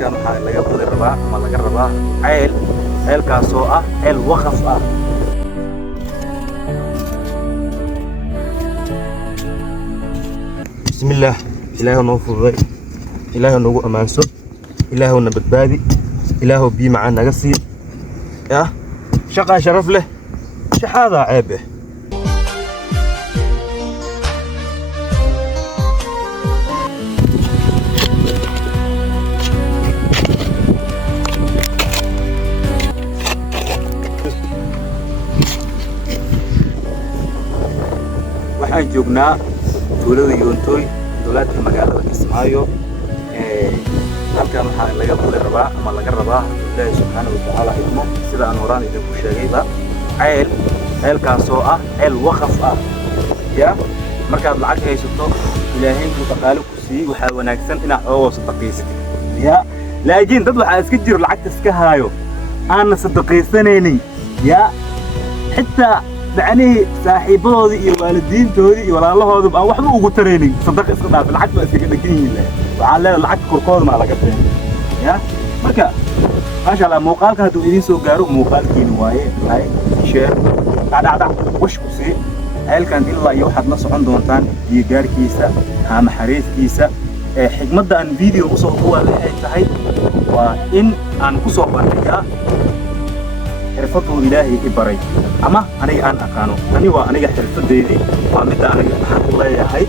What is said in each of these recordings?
halkan waxaa laga qodi rabaa ama laga rabaa ceelkaasoo ah ceel waqaf ah. bismillaah, ilaahu noo fududay, ilaahu nagu ammaanso, ilaahu na badbaadi, ilaahu biyo macaan naga sii. shaqaa sharaf leh, shaxaadaa ceeb eh. waxaan joognaa tuulada Yoontoy, dowladda magaalada Kismaayo. halkan waxaa laga qodi rabaa ama laga rabaa Ilaahay subxaanahu wa ta'aala idmo sida aan horaan idinku sheegayba ceelkaasoo ah ceel waqaf ah. markaad lacag haysato Ilaahay uu dhaqaale ku siiyey, waxaa wanaagsan inaad oo sadaqaysatid. laakiin dad waxaa iska jiro lacagta iska haayo aan sadaqaysanaynin. xitaa macnihii saaxiibadoodii iyo waalidiintoodii iyo walaalahooduba aan waxba ugu taraynin sadaqa iska dhaaf, lacag baa iskaga dhagan yihiin. waxaan leedahay lacag korkooda ma laga bixin. marka maasha Allah, muuqaalka hadduu idiin soo gaaro muuqaalkiina waaye share dhacdhac wash ku sii ceelkan ilaa iyo waxaad la socon doontaan iyo gaarkiisa ama xariiskiisa. xigmadda aan video u soo duwaa ay tahay waa in aan ku soo bandhigaa xirfaddu Ilaahay i baray ama aniga aan aqaano. waa aniga xirfadeedii, waa mid aniga xaq u leeyahay.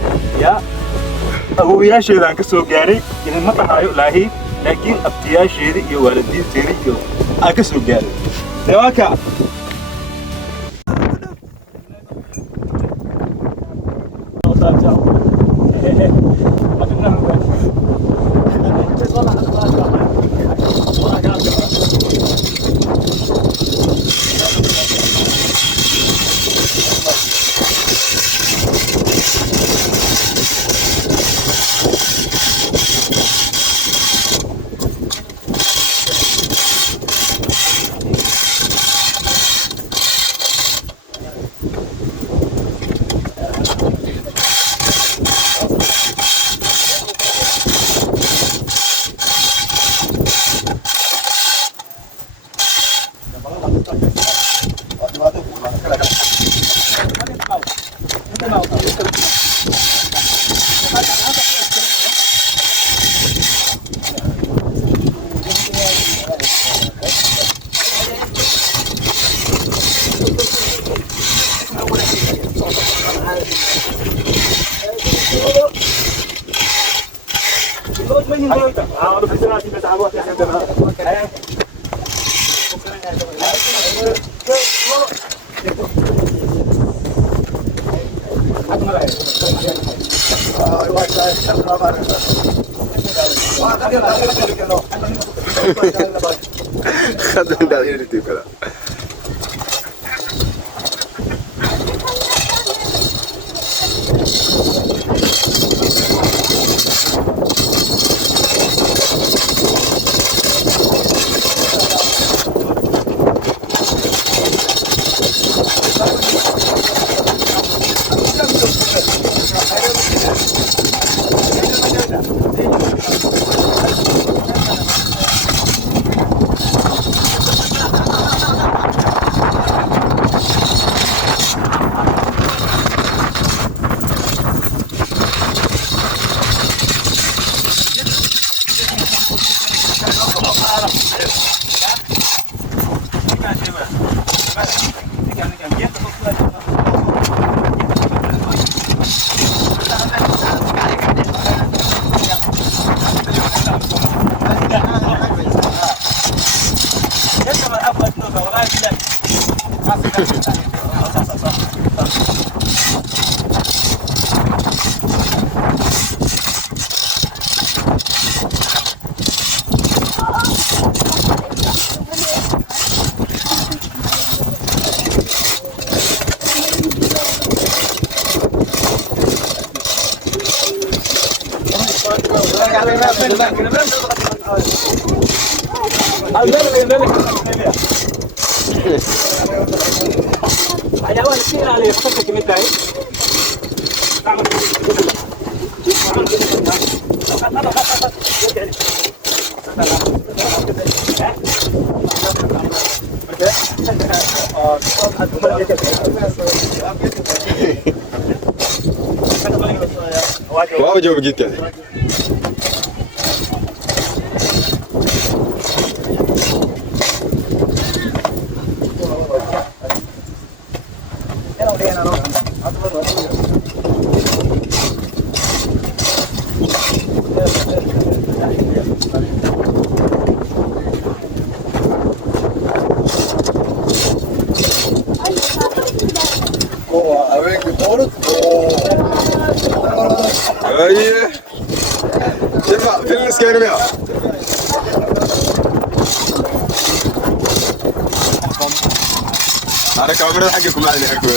awoowayaasheeda aan ka soo gaaray ma tahayo laakiin abtiyaasheeda iyo waalidiinteeda iyo aan ka soo gaaray. Dewaka حيوان كثير عليه خطك متاعي تعمل وابا جواب جيت ايه شوف في المسكين بيها انا كاميرا حقكم معي حكوا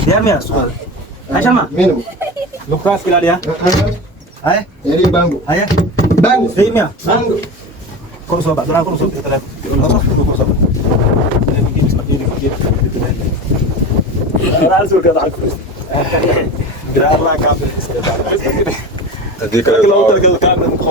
Diamnya suka. Aja mah. Minum. Lukas kira dia. Ay, Ini bangku. ayah. Bangku. Diamnya. Bangku. Kau sobat, orang kau sobat kita lihat. Kau sobat. Ini begini seperti ini begini. Orang suka tak aku. Gerak lah kabel. هذيك Kalau terkena